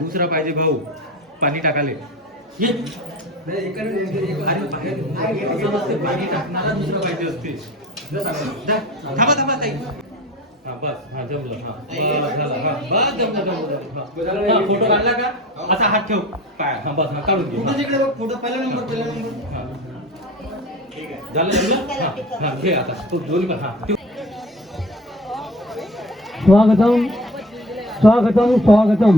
दुसरा पाहिजे भाऊ पाणी टाकाले पाणी टाकणारा दुसरा पाहिजे असते थांबा थांबा ताई हा बस हा जमलं हा बस झालं हा बस जमलं हा फोटो काढला का असा हात ठेव पाय हा बस हा काढून घे फोटो पहिला नंबर हा ठीक आहे झालं जमलं हा घे आता तू दोन्ही पण हा स्वागतम स्वागतम स्वागतम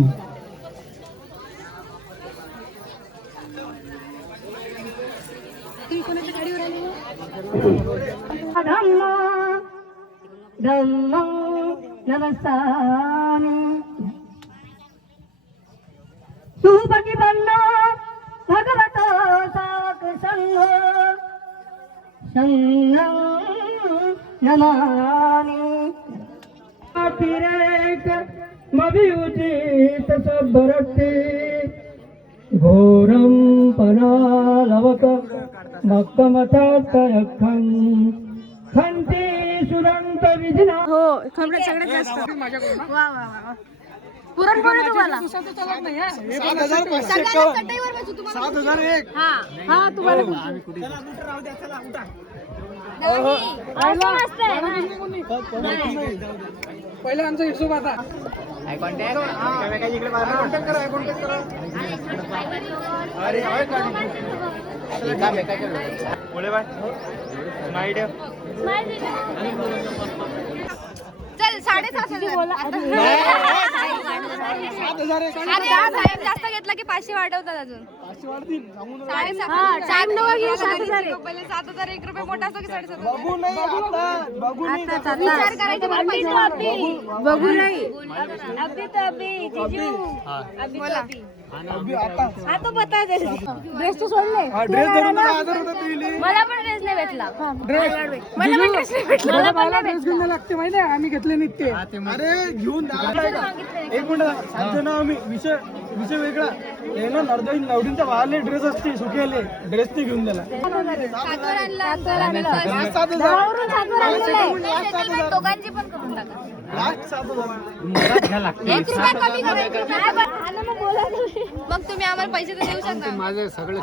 धम्मं नमस्सामि सुपटिपन्नो भगवतो साकसंघो संघं नमामि अतिरेक मभिउचित सबरति घोरं पनालवक मक्कमतातयखं खंती सुरंत विधिना हो खबऱ्यात सगळ्यात जास्त वा वा वा पुरणपोळी तुम्हाला 7,001 हा हा तुम्हाला पहिला आमचा हिशोब आता चल 7,500 जास्त घेतला की 500 वाढवतात अजून 7,000 पहिले 7,001 रुपये मोठा असतो की 7,500 विचार करायचे मला पैसे बघू नाही आता बता ड्रेस तो सोडले मला पण ड्रेस नाही भेटला मला पण ड्रेस नाही भेटला मला पण ड्रेस घेऊन लागते माहिती आहे आम्ही घेतले नित्य अरे घेऊन एक मिनिट सांगतो ना आम्ही विषय वेगळा हे ना नवडींच्या बाहेरले ड्रेस असते सुकेले ड्रेस ते घेऊन दिला दोघांची पण करून टाका मग तुम्ही आम्हाला पैसे तर देऊ शकता माझे सगळे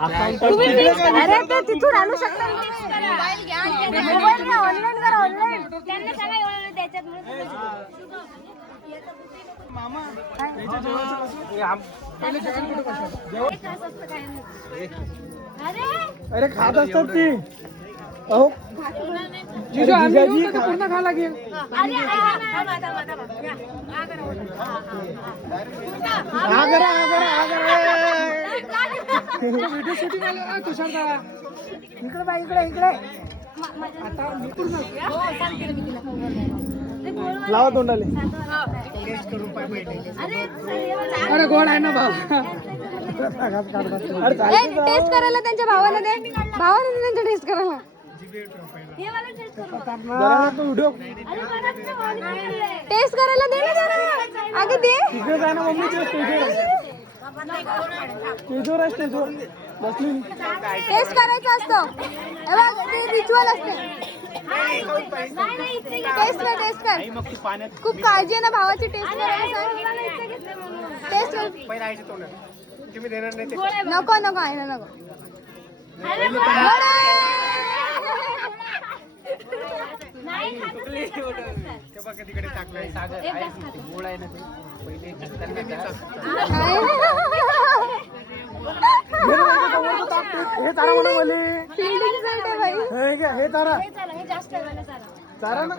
अरे ते तिथून आणू शकता ऑनलाईन करा ऑनलाईन त्यांना सांगा एवढं त्याच्यात मामा अरे खात असतात ती अहो पूर्ण खा लागेल व्हिडिओ शूटिंग आलं तुषार दादा इकडे बा इकडे लावा तोंडाले अरे गोड आहे ना भाऊ टेस्ट करायला त्यांच्या भावाला दे त्यांच्या टेस्ट करायला व्हिडिओ टेस्ट करायला दे ना जरा अगं दे तिकडे जा ना मम्मी स्टेजवर बसली टेस्ट करायचं असतं ते रिच्युअल असते टेस्ट कर खूप काळजी आहे ना भावाची टेस्ट करायला सांग टेस्ट नको आहे ना नको तिकडे टाकलाय हे तारा म्हणून बोलली हे तारा तारा ना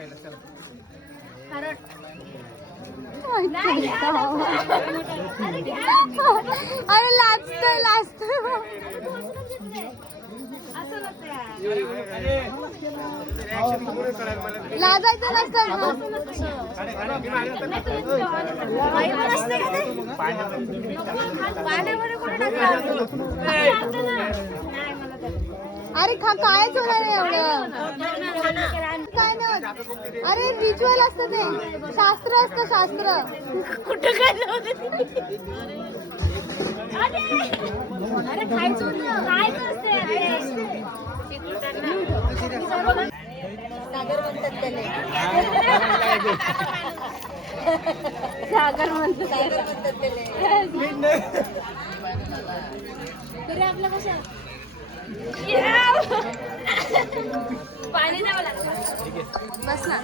अरे लाजत लाजायचं नसतं अरे कायच होणार आहे एवढं काय नाही अरे रिच्युअल असतं ते शास्त्र असतं शास्त्र कुठं काय अरे खायचं काय असते सागर म्हणतात त्याने सागर म्हणतो तरी आपलं कसं पाणी द्यावं लागतं बस ना